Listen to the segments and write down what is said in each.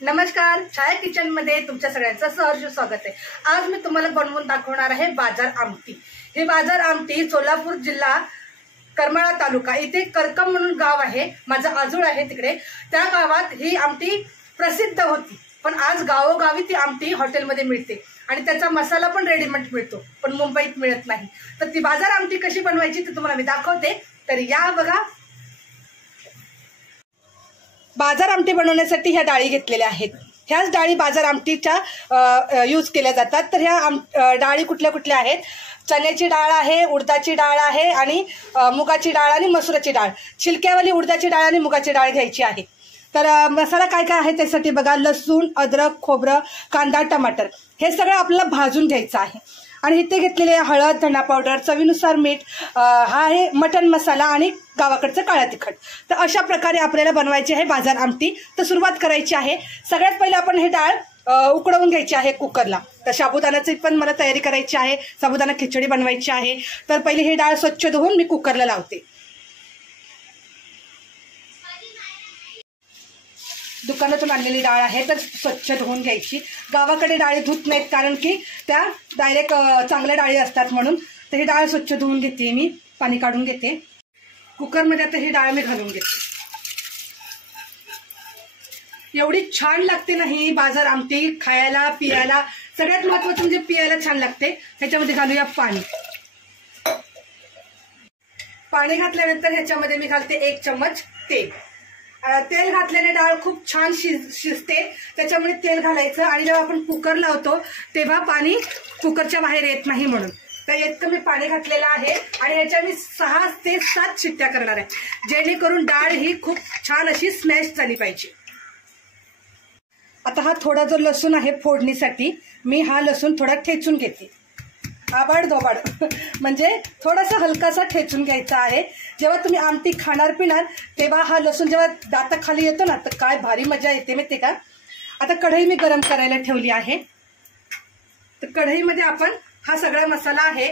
नमस्कार, छाया किचन मध्ये तुमच्या सगळ्यांचं सहर्ष स्वागत आहे। आज मी तुम्हाला बनवून दाखवणार आहे बाजार आमटी। ही बाजार आमटी सोलापूर जिल्हा करमाळा तालुका इथे करकम म्हणून गाव आहे, माझं आजूळ आहे तिकडे। त्या गावात ही आमटी प्रसिद्ध होती, पण आज गावोगावी ती आमटी हॉटेलमध्ये मिळते आणि त्याचा मसाला पण रेडीमेड मिळतो, पण मुंबईत मिळत नाही। तर ती बाजार आमटी कशी बनवायची ते तुम्हाला मी दाखवते, तर या बघा। बाजार आमटी बनवण्यासाठी ह्या डाळी घेतलेल्या आहेत। ह्याच डाळी बाजार आमटीच्या यूज केल्या जातात। तर ह्या डाळी कुठल्या कुठल्या आहेत? चण्याची डाळ आहे, उडदाची डाळ आहे आणि मुगाची डाळ आणि मसुराची डाळ। छिलक्यावाली उडदाची डाळ आणि मुगाची डाळ घ्यायची आहे। तर मसाला काय काय आहे त्यासाठी बघा, लसूण, अद्रक, खोबरं, कांदा, टमाटर हे सगळं आपल्याला भाजून घ्यायचं आहे। आणि इथे घेतलेले हळद, धना पावडर, चवीनुसार मीठ, हा आहे मटण मसाला आणि गावाकडचं काळा तिखट। तर अशा प्रकारे आपल्याला बनवायची आहे बाजार आमटी। तर सुरुवात करायची आहे। सगळ्यात पहिले आपण हे डाळ उकडवून घ्यायची आहे कुकरला। तर साबुदाण्याची पण मला तयारी करायची आहे, साबुदाणा खिचडी बनवायची आहे। तर पहिले ही डाळ स्वच्छ धुवून मी कुकरला लावते। दुकानातून आणलेली डाळ आहे, तर स्वच्छ धुवून घ्यायची। गावाकडे डाळी धुत नाहीत कारण की त्या डायरेक्ट चांगल्या डाळी असतात म्हणून। तर ही डाळ स्वच्छ धुवून घेते मी, पाणी काढून घेते। कुकरमध्ये आता ही डाळ मी घालून घेते। एवढी छान लागते ना ही बाजार आमटी, खायला पियाला। सगळ्यात महत्त्वाचं म्हणजे पियाला छान लागते। ह्याच्यामध्ये घालूया पाणी। पाणी घातल्यानंतर ह्याच्यामध्ये मी घालते 1 चम्मच तेल। तेल घातल्याने डाळ खूप छान शिजते, त्याच्यामुळे तेल घालायचं। आणि जेव्हा आपण कुकर लावतो तेव्हा पाणी कुकरच्या बाहेर येत नाही म्हणून। तर इतकं मी पाणी घातलेलं आहे आणि ह्याच्या मी 6 ते 7 शिट्ट्या करणार आहे, जेणेकरून डाळ ही खूप छान अशी स्मॅश झाली पाहिजे। आता हा थोडा जो लसूण आहे फोडणीसाठी, मी हा लसूण थोडा ठेचून घेते। आबाड दोबाड म्हणजे थोडासा हलकासा ठेचून घ्यायचा आहे। जेव्हा तुम्ही आमटी खाणार पिणार तेव्हा हा लसूण जेव्हा दाताखाली येतो ना, तर काय भारी मजा येते माहिती का। आता कढई मी गरम करायला ठेवली आहे। तर कढईमध्ये आपण हा सगळा मसाला आहे,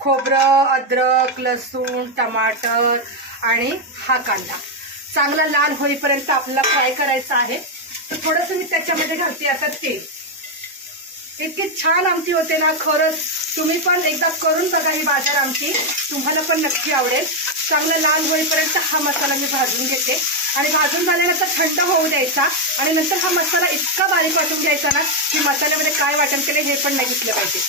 खोबरं, अद्रक, लसूण, टमाटर आणि हा कांदा चांगला लाल होईपर्यंत आपल्याला फ्राय करायचा आहे। तर थोडंसं मी त्याच्यामध्ये घालते आता तेल। इतकी छान आमटी होते ना, खरंच तुम्ही पण एकदा करून बघा ही बाजार आमटी, तुम्हाला पण नक्की आवडेल। चांगला लाल होईपर्यंत हा मसाला मी भाजून घेते आणि भाजून झाल्यानंतर थंड होऊ द्यायचा। आणि नंतर हा मसाला इतका बारीक वाटून घ्यायचा ना की मसाल्यामध्ये काय वाटण केले हे पण नाही दिसलं पाहिजे।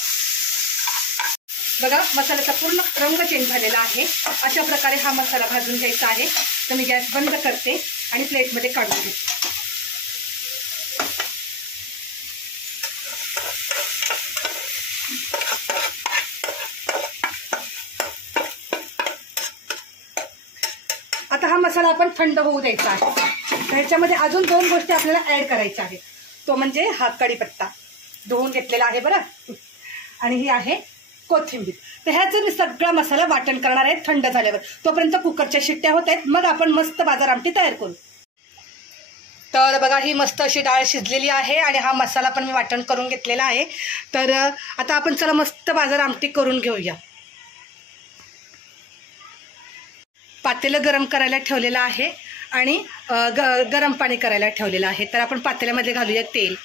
बघा मसाल्याचा पूर्ण रंग चेंज झालेला आहे। अशा प्रकारे हा मसाला भाजून घ्यायचा आहे। तर मी गॅस बंद करते आणि प्लेटमध्ये काढून घेते। आता हा मसाला आपण थंड होऊ द्यायचा आहे। ह्याच्यामध्ये अजून 2 गोष्टी आपल्याला ऍड करायच्या आहेत, तो म्हणजे हा कढीपत्ता धुवून घेतलेला आहे बरं, आणि ही आहे कोथिंबीर। तर ह्याचं मी सगळा मसाला वाटण करणार आहे थंड झाल्यावर। तोपर्यंत कुकरच्या शिट्ट्या होत आहेत, मग आपण मस्त बाजार आमटी तयार करू। तर बघा ही मस्त अशी डाळ शिजलेली आहे आणि हा मसाला पण मी वाटण करून घेतलेला आहे। तर आता आपण चला मस्त बाजार आमटी करून घेऊया। पातेलं गरम करायला ठेवलेलं आहे आणि गरम पाणी करायला ठेवलेलं आहे। तर आपण पातेल्यामध्ये घालूया तेल।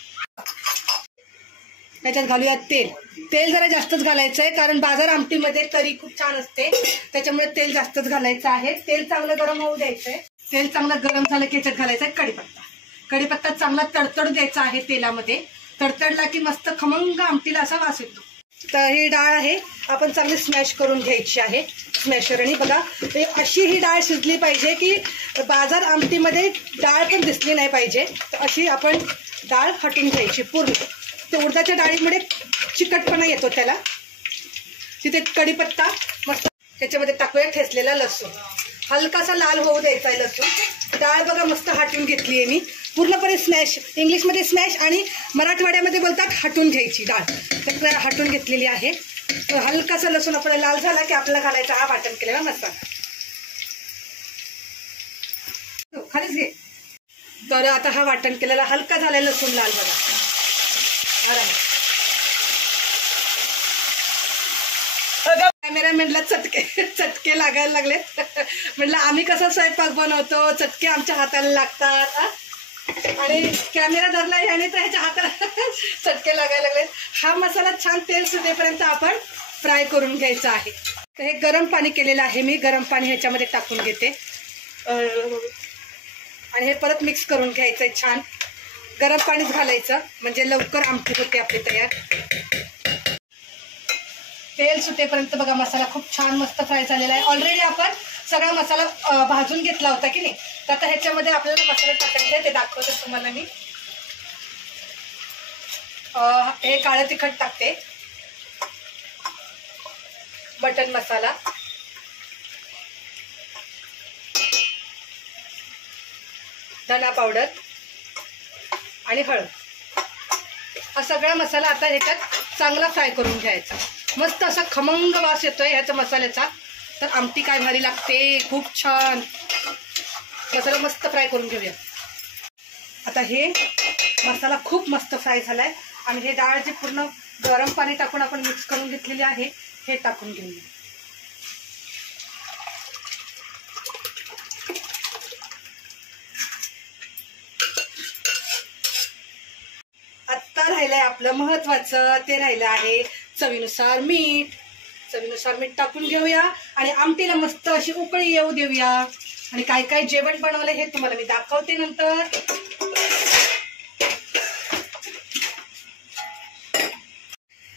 त्याच्यात घालूया तेल। तेल जरा जास्तच घालायचं आहे कारण बाजार आमटीमध्ये तरी खूप छान असते, त्याच्यामुळे तेल जास्तच घालायचं आहे। तेल चांगलं गरम होऊ द्यायचं आहे। तेल चांगलं गरम झालं की याच्यात घालायचा आहे कढीपत्ता। कढीपत्ता चांगला तडतडू द्यायचा आहे तेलामध्ये। तडतडला की मस्त खमंग आमटीला असा वास येतो। तर ही डाळ आहे आपण चांगली स्मॅश करून घ्यायची आहे स्मॅशरने। बघा अशी ही डाळ शिजली पाहिजे की बाजार आमटीमध्ये डाळ पण दिसली नाही पाहिजे। तर अशी आपण डाळ हटून घ्यायची पूर्ण। ते उडदाच्या डाळीमुळे चिकटपणा येतो त्याला। तिथे कढीपत्ता मस्त, त्याच्यामध्ये टाकूया ठेचलेला लसूण, हलकासा लाल होऊ द्यायचा आहे लसूण। डाळ बघा मस्त हटून घेतली आहे मी पूर्णपणे स्मॅश, इंग्लिशमध्ये स्मॅश आणि मराठवाड्यामध्ये बोलतात हटून घ्यायची डाळ। तर हटून घेतलेली आहे। हलकासा लसूण आपल्याला लाल झाला की आपल्याला घालायचा हा वाटण केलेला मसाला। खालीच घे। तर आता हा वाटण केलेला हलका झालेला लसूण लाल बघा। कॅमेरामॅनला चटके लागायला लागले। म्हटलं आम्ही कसा स्वयंपाक बनवतो, चटके आमच्या हाताला लागतात। आणि कॅमेरा धरला याने तर ह्याच्या हाताला चटके लागायला लागले. हा मसाला छान तेल सुटेपर्यंत आपण फ्राय करून घ्यायचा आहे. तर हे गरम पाणी केलेलं आहे मी. गरम पाणी ह्याच्यामध्ये टाकून घेते आणि हे परत मिक्स करून घ्यायचं आहे छान. गरम पाणीच घालायचं म्हणजे लवकर आमटी होते आपली तयार. तेल सुटेपर्यंत बघा मसाला खूप छान मस्त फ्राय झालेला आहे. ऑलरेडी आपण सगळा मसाला भाजून घेतला होता की नाही. तर आता ह्याच्यामध्ये आपल्याला मसाला टाकायचा आहे ते दाखवते तुम्हाला मी. हे काळं तिखट टाकते, बटन मसाला, धना पावडर आणि हळद. हा सगळा मसाला आता ह्याच्यात चांगला फ्राय करून घ्यायचा. मस्त असा खमंग वास येतोय ह्याचा मसाल्याचा. तर आमटी काय भारी लागते, खूप छान. मसाला मस्त फ्राय करून घेऊया. आता हे मसाला खूप मस्त फ्राय झालाय आणि हे डाळ जे पूर्ण गरम पाणी टाकून आपण मिक्स करून घेतलेली आहे हे टाकून घेऊया. आता राहिलंय आपलं महत्वाचं, ते राहिलं आहे चवीनुसार मीठ. चवीनुसार मीठ टाकून घेऊया आणि आमटीला मस्त अशी उकळी येऊ देऊया. आणि काय काय जेवण बनवलं हे तुम्हाला मी दाखवते नंतर.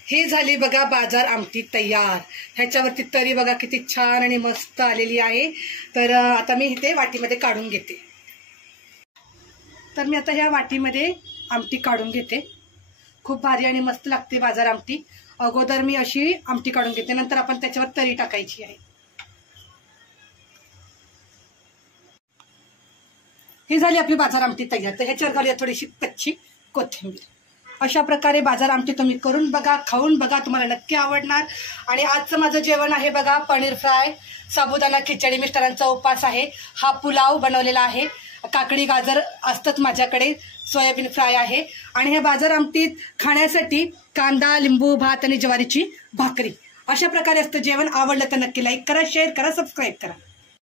ही झाली बघा बाजार आमटी तयार. ह्याच्यावरती तरी बघा किती छान आणि मस्त आलेली आहे. तर आता मी इथे वाटीमध्ये काढून घेते. तर मी आता ह्या वाटीमध्ये आमटी काढून घेते. खूप भारी आणि मस्त लागते बाजार आमटी. अगोदर मी अशी आमटी काढून घेते, नंतर आपण त्याच्यावर तरी टाकायची आहे. ही झाली आपली बाजार आमटी तयार. तर ह्याच्यावर घालूया थोडीशी कच्ची कोथिंबीर. अशा प्रकारे बाजार आमटी तुम्ही करून बघा, खाऊन बघा, तुम्हाला नक्की आवडणार. आणि आजचं माझं जेवण आहे बघा पनीर फ्राय, साबुदाणा खिचडी, मिस्टरांचा उपवास आहे. हा पुलाव बनवलेला आहे, काकडी गाजर असतंच माझ्याकडे, सोयाबीन फ्राय आहे. आणि ह्या बाजार आमटीत खाण्यासाठी कांदा, लिंबू, भात आणि ज्वारीची भाकरी. अशा प्रकारे असतं जेवण. आवडलं तर नक्की लाईक करा, शेअर करा, सबस्क्राईब करा.